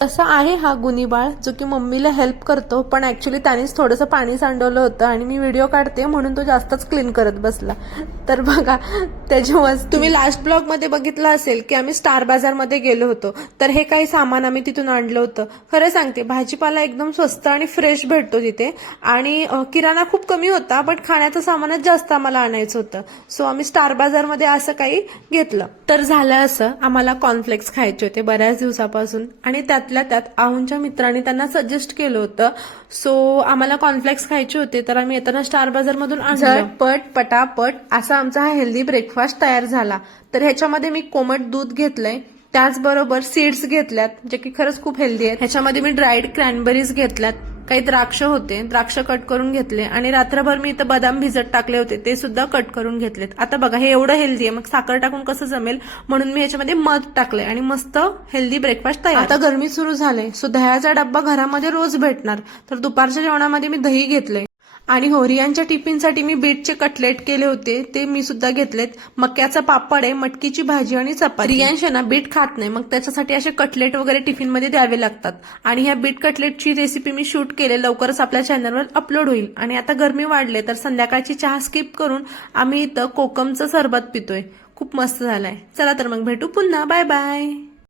तसा आहे हा गुणीबाळ जो की मम्मीला हेल्प करतो, पण ऍक्च्युली त्यानेच थोडंसं पाणी सांडवलं होतं आणि मी व्हिडिओ काढते म्हणून तो जास्तच क्लीन करत बसला. तर बघा त्याची मस्त. तुम्ही लास्ट ब्लॉग मध्ये बघितलं असेल की आम्ही स्टार बाजारमध्ये गेलो होतो, तर हे काही सामान आम्ही तिथून आणलं होतं. खरं सांगते, भाजीपाला एकदम स्वस्त आणि फ्रेश भेटतो तिथे, आणि किराणा खूप कमी होता, बट खाण्याचं सामानच जास्त आम्हाला आणायचं होतं. सो आम्ही स्टार बाजारमध्ये असं काही घेतलं. तर झालं असं, आम्हाला कॉर्नफ्लेक्स खायचे होते बऱ्याच दिवसापासून, आणि त्यातल्या त्यात आहूंच्या मित्रांनी त्यांना सजेस्ट केलं होतं. सो आम्हाला कॉर्नफ्लेक्स खायचे होते, तर आम्ही येताना स्टार बाजार मधून आणलं. पटापट असा आमचा हा हेल्दी ब्रेकफास्ट तयार झाला. तर ह्याच्यामध्ये मी कोमट दूध घेतलंय, त्याचबरोबर सीड्स घेतल्यात जे की खरंच खूप हेल्दी आहेत. ह्याच्यामध्ये मी ड्राईड क्रॅनबेरीज घेतल्यात, काही द्राक्ष होते, द्राक्ष कट करून घेतले, आणि रात्रभर मी इथं बदाम भिजत टाकले होते, ते सुद्धा कट करून घेतलेत. आता बघा हे एवढं हेल्दी आहे, मग साखर टाकून कसं जमेल, म्हणून मी ह्याच्यामध्ये मध टाकले आणि मस्त हेल्दी ब्रेकफास्ट तयार. आता गरमी सुरू झाले, सो दह्याचा डब्बा घरामध्ये रोज भेटणार, तर दुपारच्या जेवणामध्ये मी दही घेतले. आणि हो, रियांच्या टिफिनसाठी मी बीटचे कटलेट केले होते, ते मी सुद्धा घेतलेत. मक्याचा पापड आहे, मटकीची भाजी आणि चपाती. रियांश ना बीट खात नाही, मग त्याच्यासाठी असे कटलेट वगैरे टिफिनमध्ये द्यावे लागतात. आणि ह्या बीट कटलेटची रेसिपी मी शूट केले, लवकरच आपल्या चॅनलवर अपलोड होईल. आणि आता गरमी वाढले, तर संध्याकाळची चहा स्किप करून आम्ही इथं कोकमचं सरबत पितोय. खूप मस्त झालाय. चला तर मग भेटू पुन्हा. Bye bye.